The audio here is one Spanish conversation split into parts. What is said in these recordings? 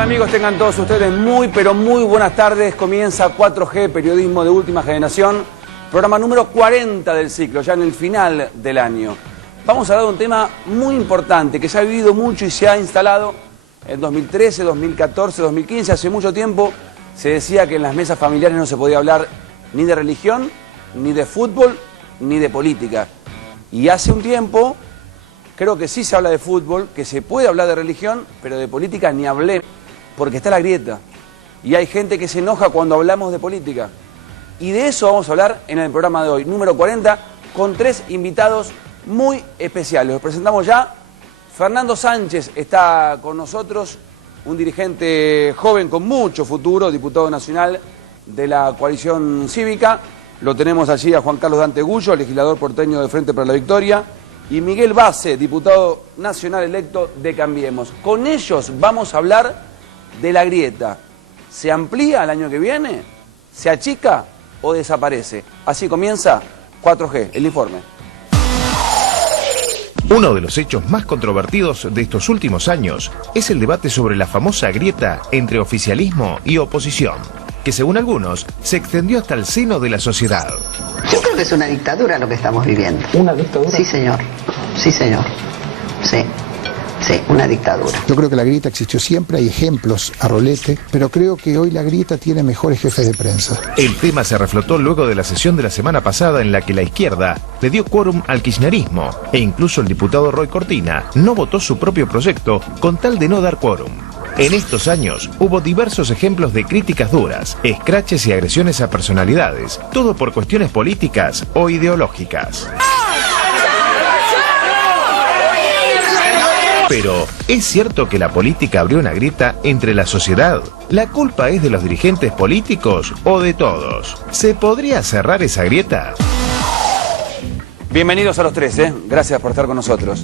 Amigos, tengan todos ustedes muy pero muy buenas tardes. Comienza 4G, periodismo de última generación, programa número 40 del ciclo, ya en el final del año. Vamos a hablar de un tema muy importante que se ha vivido mucho y se ha instalado en 2013, 2014, 2015. Hace mucho tiempo se decía que en las mesas familiares no se podía hablar ni de religión, ni de fútbol, ni de política. Y hace un tiempo creo que sí se habla de fútbol, que se puede hablar de religión, pero de política ni hablé. Porque está la grieta, y hay gente que se enoja cuando hablamos de política. Y de eso vamos a hablar en el programa de hoy, número 40, con tres invitados muy especiales. Los presentamos ya. Fernando Sánchez está con nosotros, un dirigente joven con mucho futuro, diputado nacional de la coalición cívica. Lo tenemos allí a Juan Carlos Dante Gullo, legislador porteño de Frente para la Victoria, y Miguel Base, diputado nacional electo de Cambiemos. Con ellos vamos a hablar de la grieta. ¿Se amplía el año que viene? ¿Se achica o desaparece? Así comienza 4G, el informe. Uno de los hechos más controvertidos de estos últimos años es el debate sobre la famosa grieta entre oficialismo y oposición, que según algunos se extendió hasta el seno de la sociedad. Yo creo que es una dictadura lo que estamos viviendo. ¿Una dictadura? Sí, señor. Sí, señor. Sí. Sí, una dictadura. Yo creo que la grieta existió siempre, hay ejemplos a rolete, pero creo que hoy la grieta tiene mejores jefes de prensa. El tema se reflotó luego de la sesión de la semana pasada en la que la izquierda le dio quórum al kirchnerismo e incluso el diputado Roy Cortina no votó su propio proyecto con tal de no dar quórum. En estos años hubo diversos ejemplos de críticas duras, escraches y agresiones a personalidades, todo por cuestiones políticas o ideológicas. Pero, ¿es cierto que la política abrió una grieta entre la sociedad? ¿La culpa es de los dirigentes políticos o de todos? ¿Se podría cerrar esa grieta? Bienvenidos a los tres, gracias por estar con nosotros.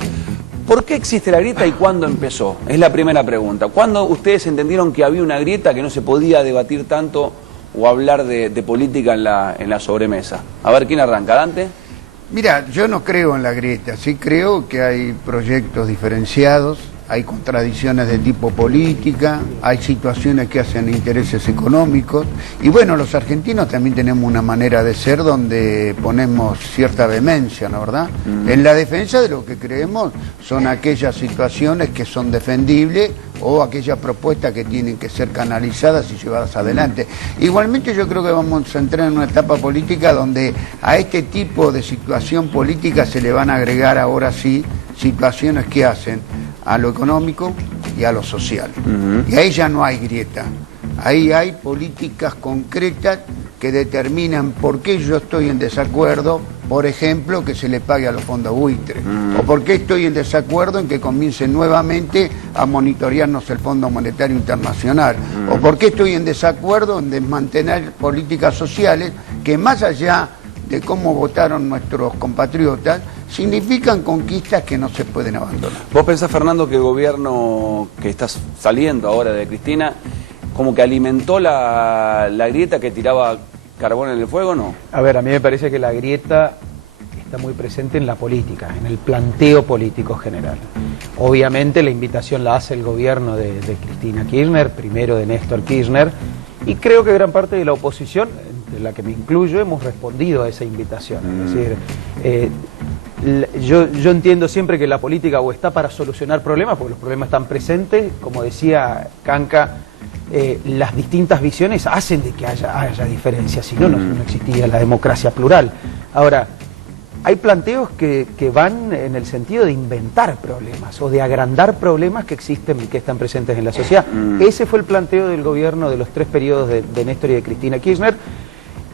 ¿Por qué existe la grieta y cuándo empezó? Es la primera pregunta. ¿Cuándo ustedes entendieron que había una grieta, que no se podía debatir tanto o hablar de política en la sobremesa? A ver, ¿quién arranca? ¿Dante? Mira, yo no creo en la grieta, sí creo que hay proyectos diferenciados, hay contradicciones de tipo política, hay situaciones que hacen intereses económicos, y bueno, los argentinos también tenemos una manera de ser donde ponemos cierta vehemencia, ¿no verdad? En la defensa de lo que creemos son aquellas situaciones que son defendibles o aquellas propuestas que tienen que ser canalizadas y llevadas adelante. Igualmente yo creo que vamos a entrar en una etapa política donde a este tipo de situación política se le van a agregar ahora sí situaciones que hacen a lo económico y a lo social. Y ahí ya no hay grieta, ahí hay políticas concretas que determinan por qué yo estoy en desacuerdo, por ejemplo, que se le pague a los fondos buitres, o por qué estoy en desacuerdo en que comience nuevamente a monitorearnos el Fondo Monetario Internacional, o por qué estoy en desacuerdo en desmantelar políticas sociales que más allá de cómo votaron nuestros compatriotas, significan conquistas que no se pueden abandonar. ¿Vos pensás, Fernando, que el gobierno que está saliendo ahora de Cristina, como que alimentó la grieta que tiraba carbón en el fuego, no? A ver, a mí me parece que la grieta está muy presente en la política, en el planteo político general. Obviamente la invitación la hace el gobierno de Cristina Kirchner, primero de Néstor Kirchner, y creo que gran parte de la oposición, entre la que me incluyo, hemos respondido a esa invitación. Es decir, yo entiendo siempre que la política o está para solucionar problemas, porque los problemas están presentes, como decía Canca, las distintas visiones hacen de que haya diferencias, si no, no existiría la democracia plural. Ahora, hay planteos que van en el sentido de inventar problemas o de agrandar problemas que existen y que están presentes en la sociedad. Ese fue el planteo del gobierno de los 3 periodos de Néstor y de Cristina Kirchner.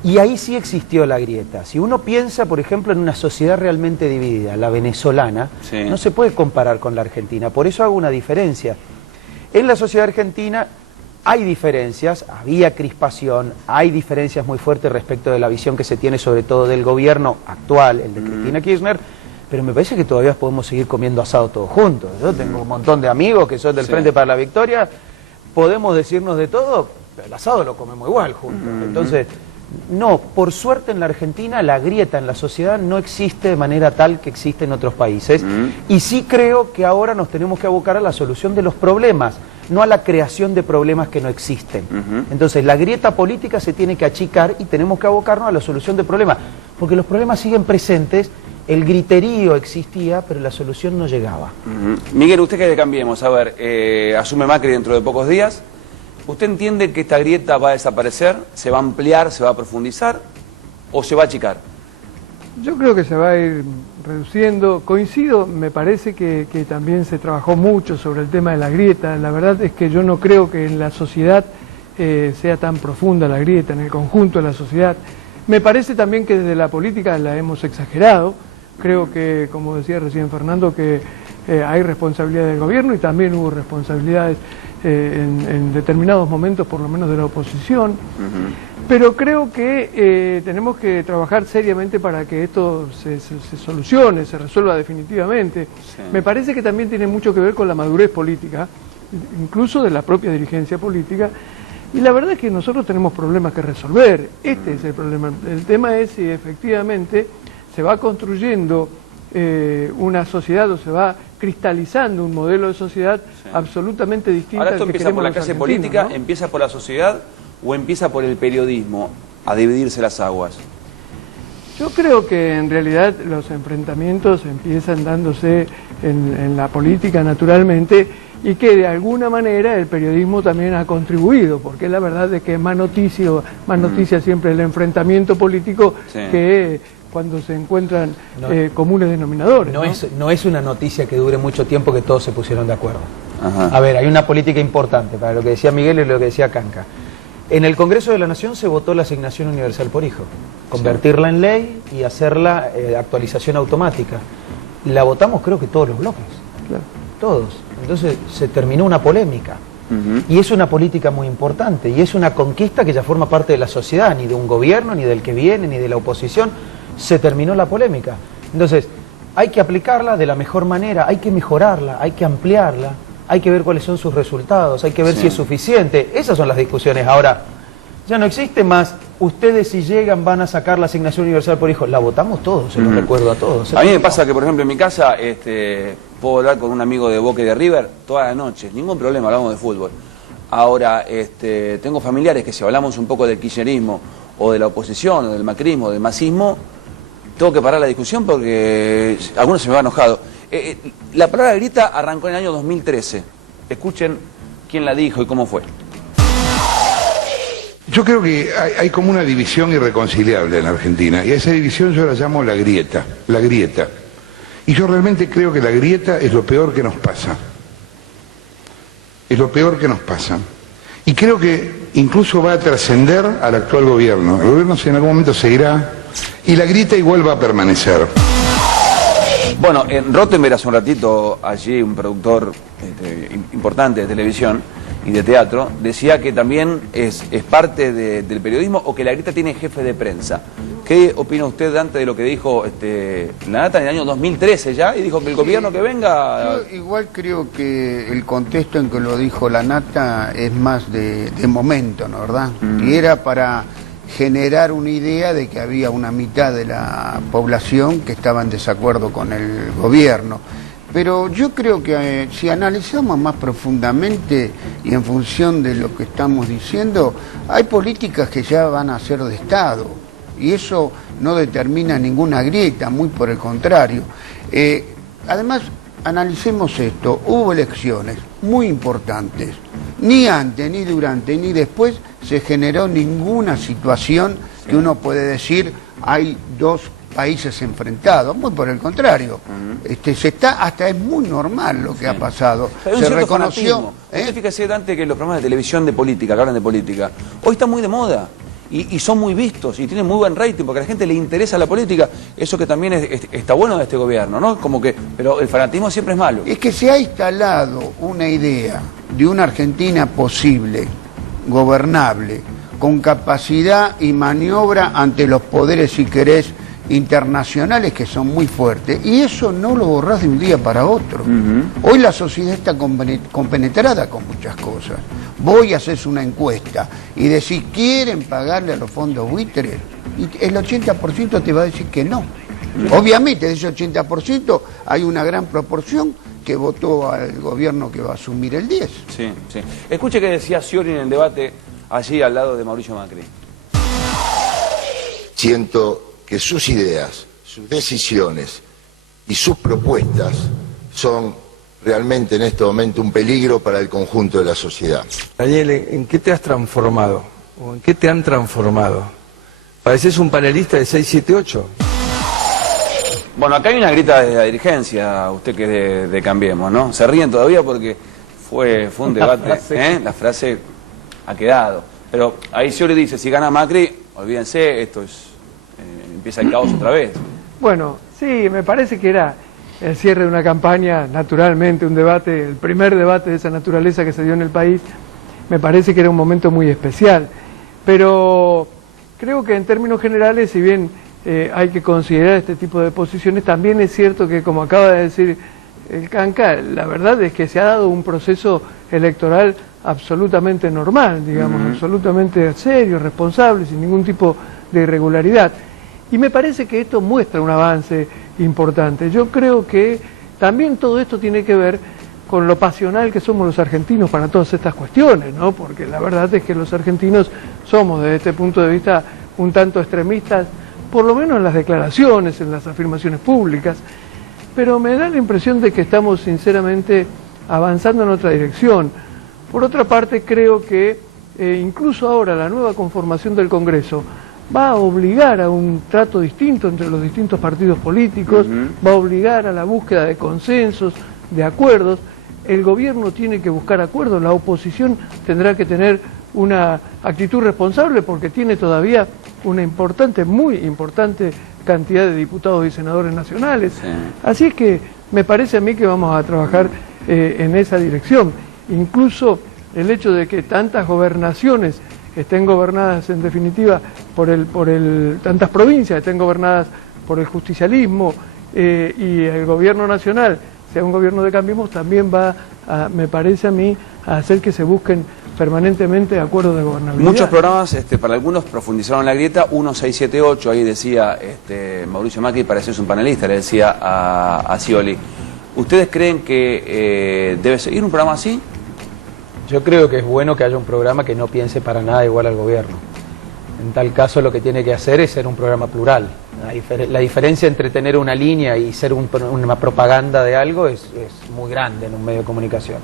Y ahí sí existió la grieta. Si uno piensa, por ejemplo, en una sociedad realmente dividida, la venezolana, sí, no se puede comparar con la argentina. Por eso hago una diferencia. En la sociedad argentina hay diferencias, había crispación, hay diferencias muy fuertes respecto de la visión que se tiene sobre todo del gobierno actual, el de Cristina Kirchner, pero me parece que todavía podemos seguir comiendo asado todos juntos. Yo tengo un montón de amigos que son del Frente para la Victoria, podemos decirnos de todo, pero el asado lo comemos igual juntos. Entonces, no, por suerte en la Argentina la grieta en la sociedad no existe de manera tal que existe en otros países, y sí creo que ahora nos tenemos que abocar a la solución de los problemas, no a la creación de problemas que no existen. Entonces la grieta política se tiene que achicar y tenemos que abocarnos a la solución de problemas, porque los problemas siguen presentes, el griterío existía, pero la solución no llegaba. Miguel, usted que Cambiemos, a ver, asume Macri dentro de pocos días. ¿Usted entiende que esta grieta va a desaparecer, se va a ampliar, se va a profundizar o se va a achicar? Yo creo que se va a ir reduciendo. Coincido, me parece que también se trabajó mucho sobre el tema de la grieta. La verdad es que yo no creo que en la sociedad sea tan profunda la grieta, en el conjunto de la sociedad. Me parece también que desde la política la hemos exagerado. Creo que, como decía recién Fernando, que hay responsabilidad del gobierno y también hubo responsabilidades en determinados momentos, por lo menos de la oposición. Pero creo que tenemos que trabajar seriamente para que esto se solucione, se resuelva definitivamente. Me parece que también tiene mucho que ver con la madurez política, incluso de la propia dirigencia política, y la verdad es que nosotros tenemos problemas que resolver. Este es el problema. El tema es si efectivamente se va construyendo una sociedad o se va cristalizando un modelo de sociedad absolutamente distinto. Ahora esto al que empieza por la queremos clase los política, argentinos, ¿no? empieza por la sociedad o empieza por el periodismo a dividirse las aguas. Yo creo que en realidad los enfrentamientos empiezan dándose en la política naturalmente, y que de alguna manera el periodismo también ha contribuido, porque la verdad es que es más noticia siempre el enfrentamiento político que cuando se encuentran comunes denominadores. No es una noticia que dure mucho tiempo que todos se pusieron de acuerdo. A ver, hay una política importante para lo que decía Miguel y lo que decía Canca. En el Congreso de la Nación se votó la asignación universal por hijo, convertirla en ley y hacerla actualización automática. La votamos creo que todos los bloques, todos. Entonces se terminó una polémica. Y es una política muy importante, y es una conquista que ya forma parte de la sociedad, ni de un gobierno, ni del que viene, ni de la oposición. Se terminó la polémica. Entonces, hay que aplicarla de la mejor manera, hay que mejorarla, hay que ampliarla, hay que ver cuáles son sus resultados, hay que ver si es suficiente. Esas son las discusiones. Ahora, ya no existe más, ustedes si llegan van a sacar la asignación universal por hijo. La votamos todos, se lo recuerdo a todos. A mí me pasa que, por ejemplo, en mi casa puedo hablar con un amigo de Boca y de River todas las noches, ningún problema, hablamos de fútbol. Ahora, tengo familiares que si hablamos un poco del kirchnerismo o de la oposición, o del macrismo, o del masismo, tengo que parar la discusión porque algunos se me van enojado. La palabra grieta arrancó en el año 2013. Escuchen quién la dijo y cómo fue. Yo creo que hay como una división irreconciliable en Argentina, y a esa división yo la llamo la grieta, la grieta. Y yo realmente creo que la grieta es lo peor que nos pasa. Es lo peor que nos pasa. Y creo que incluso va a trascender al actual gobierno. El gobierno en algún momento se irá y la grieta igual va a permanecer. Bueno, en Rottenberg hace un ratito, allí un productor importante de televisión y de teatro, decía que también es parte del periodismo, o que la grieta tiene jefe de prensa. ¿Qué opina usted, Dante, de lo que dijo la Nata en el año 2013 ya? Y dijo que el gobierno que venga... Yo igual creo que el contexto en que lo dijo la Nata es más de momento, ¿no, verdad? Y era para generar una idea de que había una mitad de la población que estaba en desacuerdo con el gobierno. Pero yo creo que si analizamos más profundamente y en función de lo que estamos diciendo, hay políticas que ya van a ser de Estado, y eso no determina ninguna grieta, muy por el contrario. Además, analicemos esto, hubo elecciones muy importantes, ni antes, ni durante, ni después se generó ninguna situación que uno puede decir hay dos países enfrentados, muy por el contrario. Hasta es muy normal lo que ha pasado. Se reconoció. Usted fíjese, Dante, que los programas de televisión de política, que hablan de política, hoy están muy de moda. y son muy vistos y tienen muy buen rating porque a la gente le interesa la política. Eso que también está bueno de este gobierno, ¿no? Pero el fanatismo siempre es malo. Es que se ha instalado una idea de una Argentina posible, gobernable, con capacidad y maniobra ante los poderes, si querés, internacionales que son muy fuertes, y eso no lo borrás de un día para otro. Hoy la sociedad está compenetrada con muchas cosas. Voy a hacer una encuesta y decir, ¿quieren pagarle a los fondos buitres? Y el 80% te va a decir que no. Obviamente, de ese 80% hay una gran proporción que votó al gobierno que va a asumir el 10. Sí, sí. Escuche que decía Scioli en el debate allí al lado de Mauricio Macri. Siento que sus ideas, sus decisiones y sus propuestas son realmente en este momento un peligro para el conjunto de la sociedad. Daniel, ¿en qué te has transformado? ¿O en qué te han transformado? Pareces un panelista de 678. Bueno, acá hay una grita de la dirigencia, usted que es de Cambiemos, ¿no? Se ríen todavía porque fue un debate, la frase ha quedado. Pero ahí Scioli dice, si gana Macri, olvídense, esto es... empieza el caos otra vez. Bueno, sí, me parece que era el cierre de una campaña, naturalmente, un debate, el primer debate de esa naturaleza que se dio en el país, me parece que era un momento muy especial. Pero creo que en términos generales, si bien hay que considerar este tipo de posiciones, también es cierto que, como acaba de decir el Canca, la verdad es que se ha dado un proceso electoral absolutamente normal, digamos, absolutamente serio, responsable, sin ningún tipo de irregularidad. Y me parece que esto muestra un avance importante. Yo creo que también todo esto tiene que ver con lo pasional que somos los argentinos para todas estas cuestiones, ¿no? Porque la verdad es que los argentinos somos, desde este punto de vista, un tanto extremistas, por lo menos en las declaraciones, en las afirmaciones públicas, pero me da la impresión de que estamos sinceramente avanzando en otra dirección. Por otra parte, creo que incluso ahora la nueva conformación del Congreso va a obligar a un trato distinto entre los distintos partidos políticos, va a obligar a la búsqueda de consensos, de acuerdos. El gobierno tiene que buscar acuerdos, la oposición tendrá que tener una actitud responsable porque tiene todavía una importante, muy importante cantidad de diputados y senadores nacionales. Sí. Así es que me parece a mí que vamos a trabajar en esa dirección. Incluso el hecho de que tantas gobernaciones estén gobernadas en definitiva tantas provincias estén gobernadas por el justicialismo y el gobierno nacional sea un gobierno de Cambiemos, también va a, me parece a mí, a hacer que se busquen permanentemente acuerdos de gobernabilidad. Muchos programas, para algunos profundizaron la grieta, 1678, ahí decía Mauricio Macri, pareces un panelista, le decía a Scioli. ¿Ustedes creen que debe seguir un programa así? Yo creo que es bueno que haya un programa que no piense para nada igual al gobierno. En tal caso lo que tiene que hacer es ser un programa plural. La diferencia entre tener una línea y ser una propaganda de algo es muy grande en un medio de comunicación.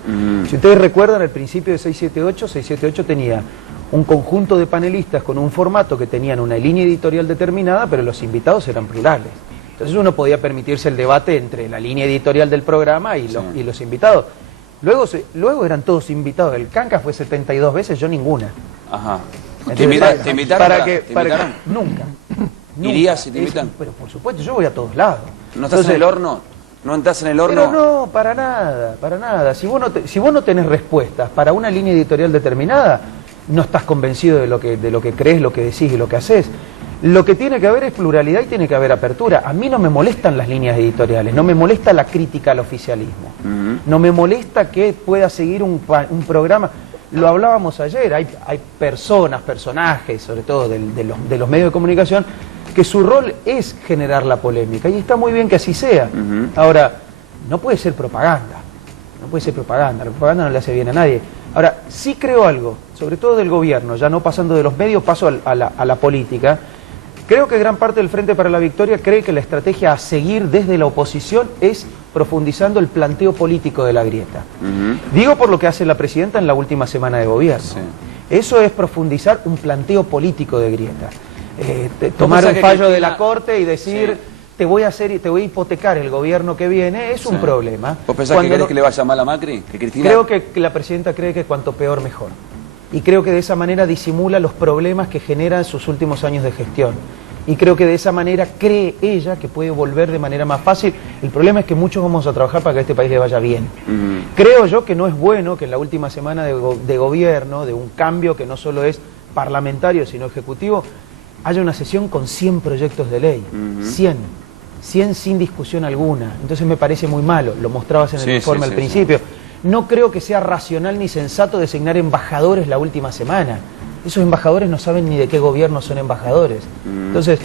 Si ustedes recuerdan, al principio de 678 tenía un conjunto de panelistas con un formato que tenían una línea editorial determinada, pero los invitados eran plurales. Entonces uno podía permitirse el debate entre la línea editorial del programa y los invitados. Luego eran todos invitados. El Canca fue 72 veces, yo ninguna. Ajá. Entonces, ¿Te invitaron? Nunca. ¿Irías si te invitan? Pero por supuesto, yo voy a todos lados. ¿No estás en el horno? ¿No entras en el horno? Pero no, para nada. Si vos no tenés respuestas para una línea editorial determinada, no estás convencido de lo que crees, lo que decís y lo que haces. Lo que tiene que haber es pluralidad y tiene que haber apertura. A mí no me molestan las líneas editoriales, no me molesta la crítica al oficialismo. No me molesta que pueda seguir un programa. Lo hablábamos ayer, hay personajes, sobre todo de los medios de comunicación, que su rol es generar la polémica, y está muy bien que así sea. Ahora, no puede ser propaganda, la propaganda no le hace bien a nadie. Ahora, sí creo algo, sobre todo del gobierno, ya no pasando de los medios, paso a la política. Creo que gran parte del Frente para la Victoria cree que la estrategia a seguir desde la oposición es profundizando el planteo político de la grieta. Digo por lo que hace la presidenta en la última semana de gobierno. Sí. Eso es profundizar un planteo político de grieta. Tomar un fallo de la Corte y decir, te voy a hipotecar el gobierno que viene, es un problema. ¿Vos pensás que querés que le vaya mal a Macri? ¿Que Cristina... Creo que la presidenta cree que cuanto peor mejor. Y creo que de esa manera disimula los problemas que generan sus últimos años de gestión. Y creo que de esa manera cree ella que puede volver de manera más fácil. El problema es que muchos vamos a trabajar para que a este país le vaya bien. Creo yo que no es bueno que en la última semana de gobierno, de un cambio que no solo es parlamentario sino ejecutivo, haya una sesión con 100 proyectos de ley. 100 sin discusión alguna. Entonces me parece muy malo, lo mostrabas en el informe al principio. No creo que sea racional ni sensato designar embajadores la última semana. Esos embajadores no saben ni de qué gobierno son embajadores. Entonces,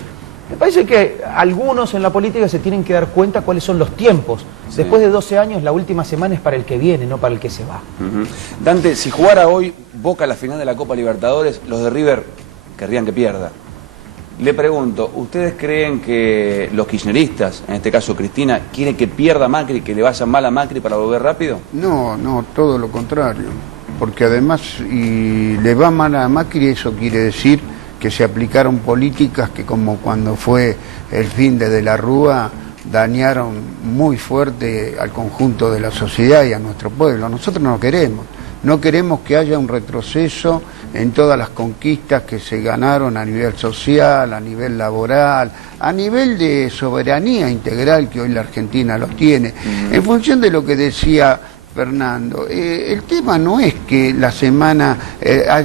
me parece que algunos en la política se tienen que dar cuenta cuáles son los tiempos. Después de 12 años, la última semana es para el que viene, no para el que se va. Dante, si jugara hoy Boca la final de la Copa Libertadores, los de River querrían que pierda. Le pregunto, ¿ustedes creen que los kirchneristas, en este caso Cristina, quieren que pierda Macri, que le vaya mal a Macri para volver rápido? No, todo lo contrario. Porque además, y le va mal a Macri, eso quiere decir que se aplicaron políticas que, como cuando fue el fin de la Rúa, dañaron muy fuerte al conjunto de la sociedad y a nuestro pueblo. Nosotros no queremos. No queremos que haya un retroceso en todas las conquistas que se ganaron a nivel social, a nivel laboral, a nivel de soberanía integral que hoy la Argentina los tiene. En función de lo que decía Fernando, el tema no es que la semana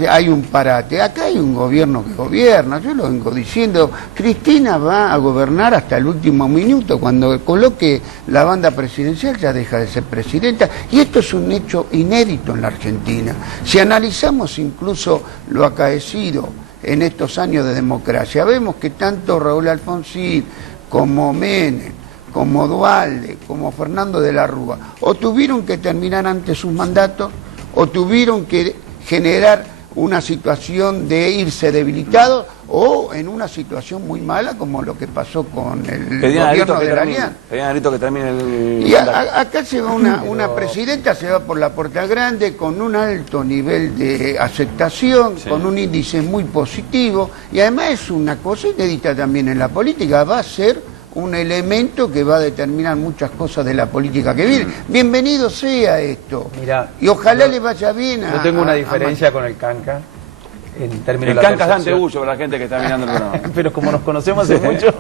hay un parate, acá hay un gobierno que gobierna, yo lo vengo diciendo, Cristina va a gobernar hasta el último minuto, cuando coloque la banda presidencial ya deja de ser presidenta, y esto es un hecho inédito en la Argentina. Si analizamos incluso lo acaecido en estos años de democracia, vemos que tanto Raúl Alfonsín como Menem, como Duhalde, como Fernando de la Rúa, o tuvieron que terminar antes sus mandatos, o tuvieron que generar una situación de irse debilitados, o en una situación muy mala como lo que pasó con el gobierno de la Alianza. Pedían a Grito que termine el y acá se va una presidenta, se va por la puerta grande, con un alto nivel de aceptación, con un índice muy positivo, y además es una cosa inédita también en la política, va a ser un elemento que va a determinar muchas cosas de la política que viene. Bienvenido sea esto. Mirá, y ojalá le vaya bien a... Yo tengo una diferencia con el Canca. En términos el de la Canca es Dante percepción. Bullo para la gente que está mirando el programa. Pero como nos conocemos hace mucho,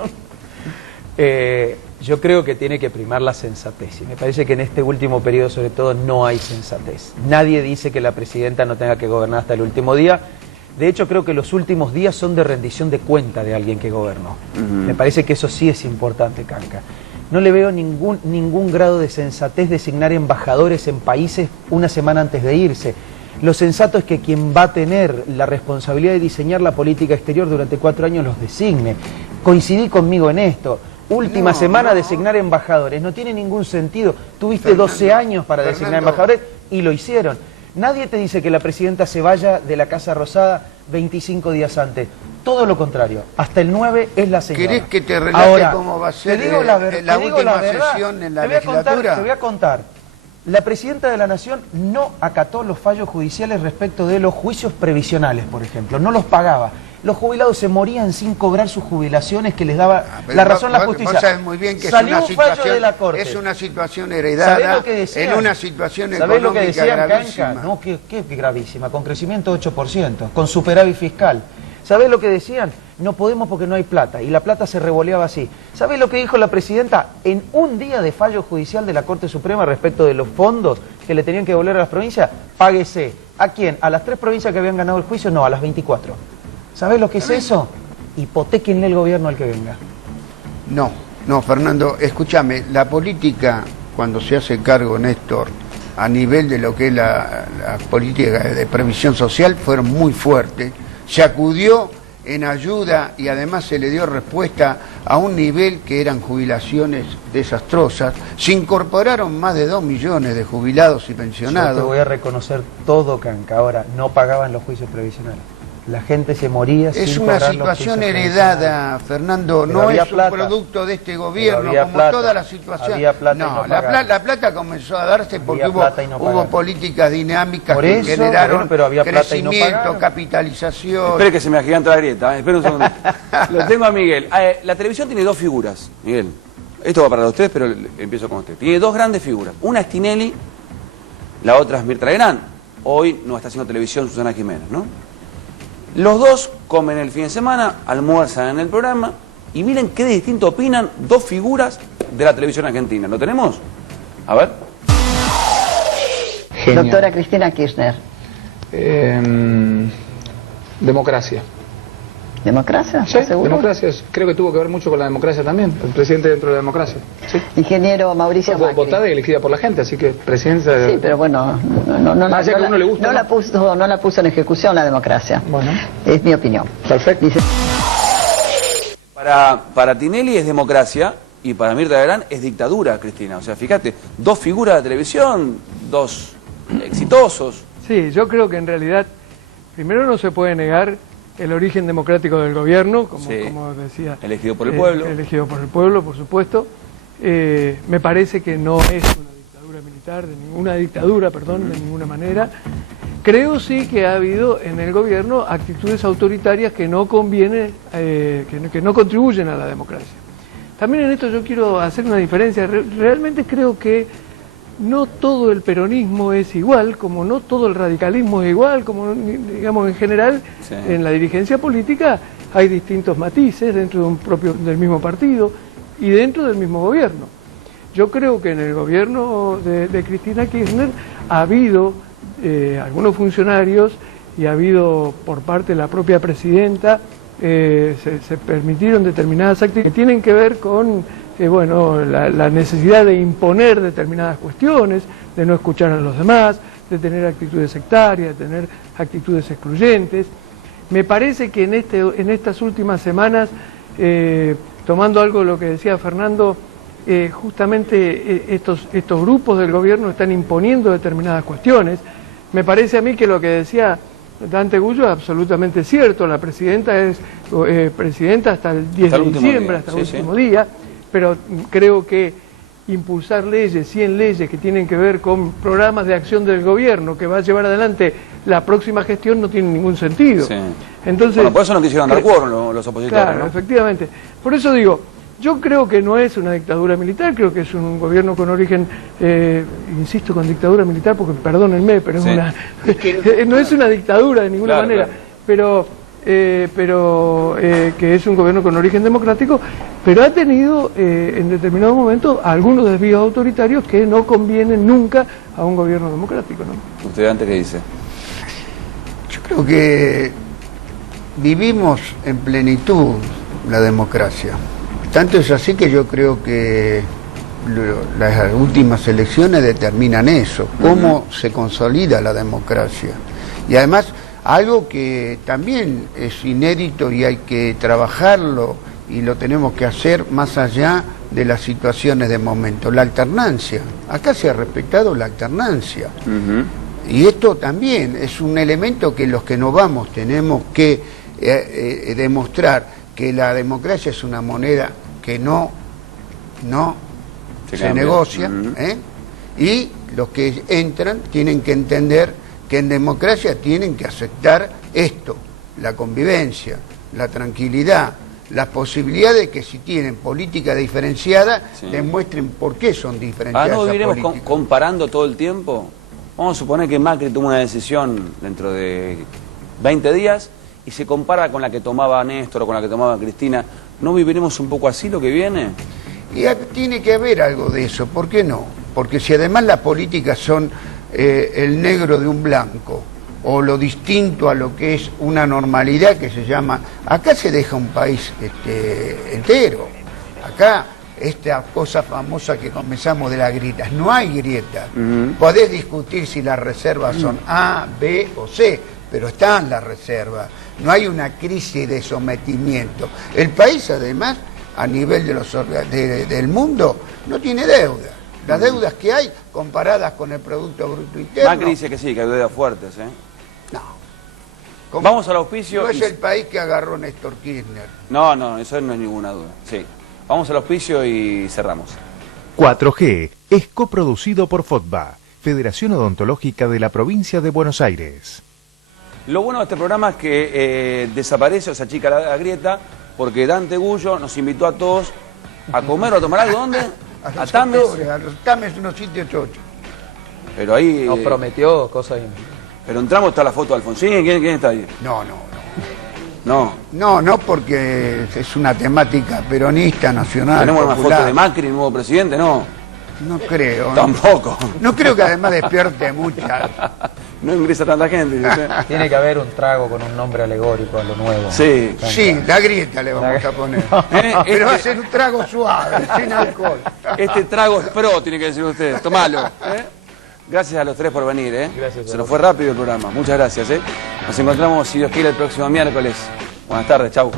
yo creo que tiene que primar la sensatez. Y me parece que en este último periodo, sobre todo, no hay sensatez. Nadie dice que la presidenta no tenga que gobernar hasta el último día. De hecho, creo que los últimos días son de rendición de cuenta de alguien que gobernó. Me parece que eso sí es importante, Canca. No le veo ningún grado de sensatez designar embajadores en países una semana antes de irse. Lo sensato es que quien va a tener la responsabilidad de diseñar la política exterior durante 4 años los designe. Coincidí conmigo en esto. Última semana designar embajadores. No tiene ningún sentido. Tuviste 12 años para designar embajadores y lo hicieron. Nadie te dice que la presidenta se vaya de la Casa Rosada 25 días antes. Todo lo contrario. Hasta el 9 es la señora. ¿Querés que te relate ahora, cómo va a ser la última sesión en la legislatura? Te voy a contar. La presidenta de la Nación no acató los fallos judiciales respecto de los juicios previsionales, por ejemplo. No los pagaba. Los jubilados se morían sin cobrar sus jubilaciones que les daba la razón la justicia. Vos sabés muy bien que salió un fallo de la Corte. Es una situación heredada en una situación económica gravísima. No, qué gravísima, con crecimiento 8%, con superávit fiscal. ¿Sabés lo que decían? No podemos porque no hay plata, y la plata se revoleaba así. ¿Sabés lo que dijo la presidenta en un día de fallo judicial de la Corte Suprema respecto de los fondos que le tenían que devolver a las provincias? Páguese. ¿A quién? ¿A las 3 provincias que habían ganado el juicio? No, a las 24. ¿Sabés lo que es eso? Hipotéquenle el gobierno al que venga. No, Fernando, escúchame, la política, cuando se hace cargo, Néstor, a nivel de lo que es la política de previsión social, fueron muy fuertes. Se acudió en ayuda y además se le dio respuesta a un nivel que eran jubilaciones desastrosas. Se incorporaron más de 2 millones de jubilados y pensionados. Yo te voy a reconocer todo, Canca. Ahora, no pagaban los juicios previsionales. La gente se moría sin una situación heredada, Fernando, pero no es un producto de este gobierno, como toda la situación. Había plata no, la plata comenzó a darse porque hubo políticas dinámicas que generaron crecimiento, capitalización. Espere que se me agiganta la grieta, espere un segundo. Lo tengo a Miguel. La televisión tiene 2 figuras, Miguel. Esto va para ustedes, pero empiezo con usted. Tiene 2 grandes figuras. Una es Tinelli, la otra es Mirta Legrand. Hoy no está haciendo televisión Susana Jiménez, ¿no? Los dos comen el fin de semana, almuerzan en el programa y miren qué distinto opinan dos figuras de la televisión argentina. ¿Lo tenemos? A ver. Genial. Doctora Cristina Kirchner. Democracia. ¿Democracia? Sí, ¿Seguro? democracia. Creo que tuvo que ver mucho con la democracia también. El presidente dentro de la democracia. Sí. Ingeniero Mauricio Fue Macri. votada y elegida por la gente, así que presidencia... Sí, pero bueno, no la puso en ejecución la democracia. Bueno. Es mi opinión. Perfecto. Dice... Para Tinelli es democracia y para Mirta Legrand es dictadura, Cristina. O sea, fíjate, dos figuras de televisión, dos exitosos. Sí, yo creo que en realidad, primero no se puede negar el origen democrático del gobierno, como decía. Elegido por el pueblo. Elegido por el pueblo, por supuesto. Me parece que no es una dictadura militar, de ninguna manera. Creo sí que ha habido en el gobierno actitudes autoritarias que no convienen, que no contribuyen a la democracia. También en esto yo quiero hacer una diferencia. Realmente creo que no todo el peronismo es igual, como no todo el radicalismo es igual, como digamos en general en la dirigencia política hay distintos matices dentro del mismo partido y dentro del mismo gobierno. Yo creo que en el gobierno de Cristina Kirchner ha habido algunos funcionarios y ha habido por parte de la propia presidenta, se permitieron determinadas actividades que tienen que ver con la necesidad de imponer determinadas cuestiones, de no escuchar a los demás, de tener actitudes sectarias, de tener actitudes excluyentes. Me parece que en estas últimas semanas, tomando algo de lo que decía Fernando, justamente estos grupos del gobierno están imponiendo determinadas cuestiones. Me parece a mí que lo que decía Dante Gullo es absolutamente cierto. La presidenta es presidenta hasta el 10 de diciembre, hasta el último día, pero creo que impulsar leyes, 100 leyes que tienen que ver con programas de acción del gobierno que va a llevar adelante la próxima gestión no tiene ningún sentido. Sí. Entonces, por eso no quisieron dar quórum los opositores. Claro, ¿no? Efectivamente. Por eso digo, yo creo que no es una dictadura militar, creo que es un gobierno con origen, insisto con dictadura militar porque perdónenme, pero no es una dictadura de ninguna manera, claro. pero que es un gobierno con origen democrático, pero ha tenido en determinado momento algunos desvíos autoritarios que no convienen nunca a un gobierno democrático, ¿no? ¿Usted antes qué dice? Yo creo que vivimos en plenitud la democracia. Tanto es así que yo creo que las últimas elecciones determinan eso, cómo se consolida la democracia. Y además, algo que también es inédito y hay que trabajarlo y lo tenemos que hacer más allá de las situaciones de momento, la alternancia. Acá se ha respetado la alternancia. Y esto también es un elemento que los que nos vamos tenemos que demostrar que la democracia es una moneda que no se negocia, y los que entran tienen que entender que en democracia tienen que aceptar esto, la convivencia, la tranquilidad, las posibilidades de que si tienen política diferenciada, demuestren por qué son diferenciadas. ¿No viviremos comparando todo el tiempo? Vamos a suponer que Macri toma una decisión dentro de 20 días y se compara con la que tomaba Néstor o con la que tomaba Cristina. ¿No viviremos un poco así lo que viene? Y tiene que haber algo de eso, ¿por qué no? Porque si además las políticas son el negro de un blanco, o lo distinto a lo que es una normalidad que se llama... Acá se deja un país entero. Acá, esta cosa famosa que comenzamos de las grietas, no hay grietas. Podés discutir si las reservas son A, B o C, pero están las reservas. No hay una crisis de sometimiento. El país, además, a nivel de del mundo, no tiene deuda. Las deudas que hay, comparadas con el Producto Bruto Interno... Macri dice que sí, que hay deudas fuertes, ¿eh? No. Vamos al auspicio... No es el país que agarró Néstor Kirchner. No, eso no es ninguna duda. Sí. Vamos al auspicio y cerramos. 4G es coproducido por FOTBA, Federación Odontológica de la Provincia de Buenos Aires. Lo bueno de este programa es que desaparece o se achica la grieta, porque Dante Gullo nos invitó a todos a comer o a tomar algo. ¿Dónde? A Tames 178. Pero ahí... Nos prometió cosas Pero entramos, está la foto de Alfonsín, ¿quién está ahí? No, porque es una temática peronista, nacional, ¿Tenemos una popular. foto de Macri, nuevo presidente? No. No creo. Tampoco. No creo que además despierte mucha. No ingresa tanta gente. Tiene que haber un trago con un nombre alegórico a lo nuevo. Sí. Sí, la grieta le vamos a poner. Pero va a ser un trago suave, sin alcohol. Este trago es pro, tiene que decir usted. Tomalo. Gracias a los tres por venir. Se nos fue rápido el programa. Muchas gracias. Nos encontramos, si Dios quiere, el próximo miércoles. Buenas tardes, chau.